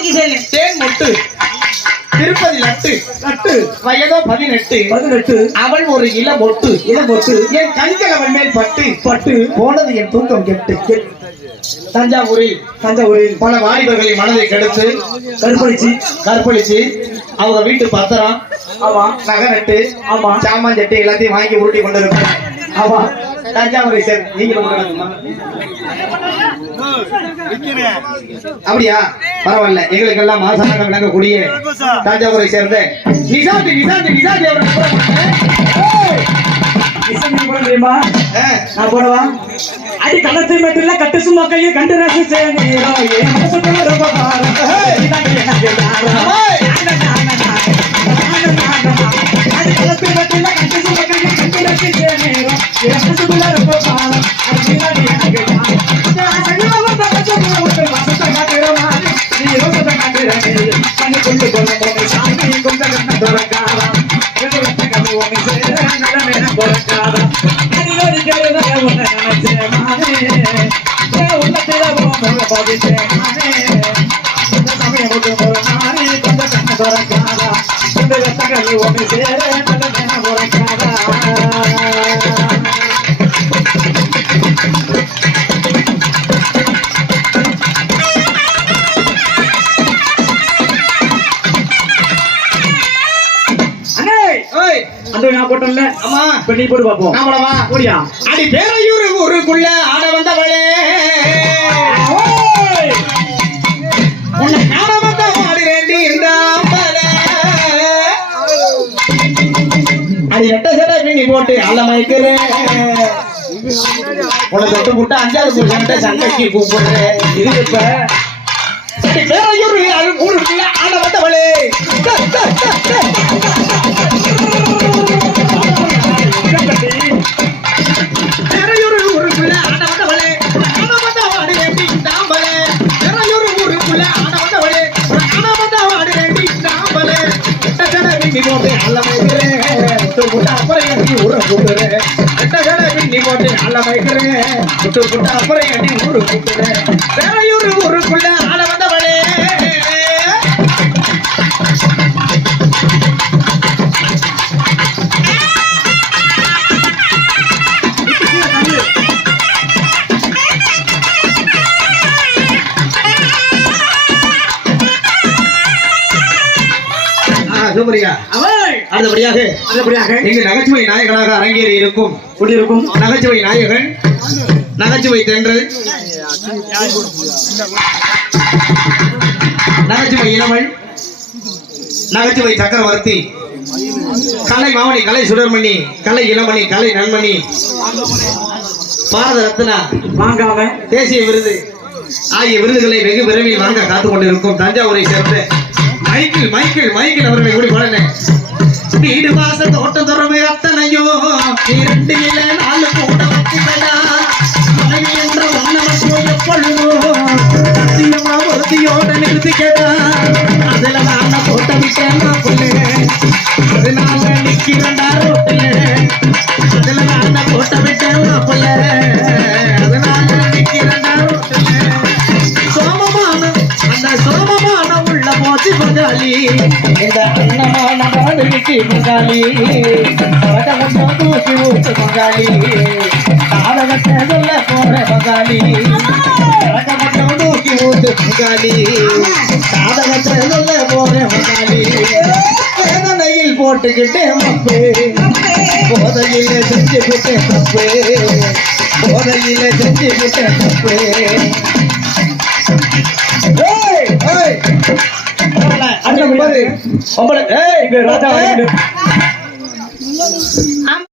தூக்கி செல்லு. தேன் மொட்டு திருப்பதி லட்டு லட்டு வயதோ 18 அவள் ஒரு இள மொட்டு என் கண்கள் அவள் மேல் பட்டு போனது என் தூக்கம் கெட்டு. தஞ்சாவூரில் பல வாலிபர்களின் மனதை கெடுத்து கற்பழிச்சு அவங்க வீட்டு பத்திரம் நகை நட்டு சாமான் சட்டை எல்லாத்தையும் வாங்கி உருட்டி கொண்டிருப்பேன். ஆமா தஞ்சாவூரை சார் நீங்களும் அப்படியா? பரவாயில்ல. எங்களுக்கு எல்லாம் மாசாக விளங்கக்கூடிய தஞ்சாவூரை சேர்ந்த நிசாந்தி நான் போடவா? அடி கலத்து மெட்டில கட்டு சும்மா கையை கண்டு ரசிச்சே போட்டோம்ல. ஆமா நீ போட்டு பாப்போம். ஓடியா? அடி பேரையூர் ஊருக்குள்ள ஆட வந்தவளே உன்னை காண வந்த ஆடி ரெண்டி இருந்தாம்பலே அடி எட்ட சேர நீ போட்டு அல்ல மயக்கிறேன் உன்னை தொட்டு புட்டு 5வது புருஷன்ட்ட சண்டைக்கு கூப்பிடுறேன். இது இப்ப பேரையூர் ஊருக்குள்ள ஆட வந்தவளே போட்டு அல்ல மயக்கிறேன் விட்டு புட்டு அப்புறம் எட்டி ஊரை கூட்டுறேன். எட்ட கடை பின்னி போட்டு அல்ல மயக்கிறேன் விட்டு புட்டு அப்புறம் எட்டி ஊரு கூட்டுறேன். பேரையூர் ஊருக்குள்ள ஆட வந்தவளே அடுத்தபடியாக இங்கு நகைச்சுவை நாயகனாக அரங்கேறி இருக்கும் நகைச்சுவை நாயகன் நகைச்சுவை தென்றல் நகைச்சுவை இளமல் நகைச்சுவை சக்கரவர்த்தி கலை மாமணி கலை சுடர்மணி கலை இளமணி கலை நன்மணி பாரத ரத்னா வாங்காம தேசிய விருது ஆகிய விருதுகளை வெகு விரைவில் வாங்க காத்துக் கொண்டிருக்கும் தஞ்சாவூரை சேர்ந்த மைக்கேல் அவர்களை ஓடி பாருங்க. வீடு வாச தோட்டம் துறமை அத்தனையோ 2 இல்ல 4 கூட வச்சுக்கடா மனைவி என்ற ஒன்னவற்றோ எப்பொழுதோ சத்தியமா ஒருத்தியோட நிறுத்திக்கடா அதுல நான் போட்ட விட்டேன் புள்ளே அதனால நிக்கிறண்டா ரோட்டுல அதுல நான் போட்ட விட்டேன் புள்ளே அதனால நிக்கிறண்டா ரோட்டுல சோமமான உள்ள போச்சு பங்காளி இந்த அண்ணமான பாடுக்கு பங்காளி பழக்கம் தூக்கி ஊத்து பங்காளி காலகட்ட சொல்ல போற பங்காளி பழக்கம் தூக்கி ஊத்து பங்காளி காலகட்ட சொல்ல போற பங்காளி வேதனையில் போட்டுக்கிட்டே மப்பு போதையில செஞ்சு விட்டேன் தப்பு போதையில செஞ்சு விட்டேன் தப்பு ராஜா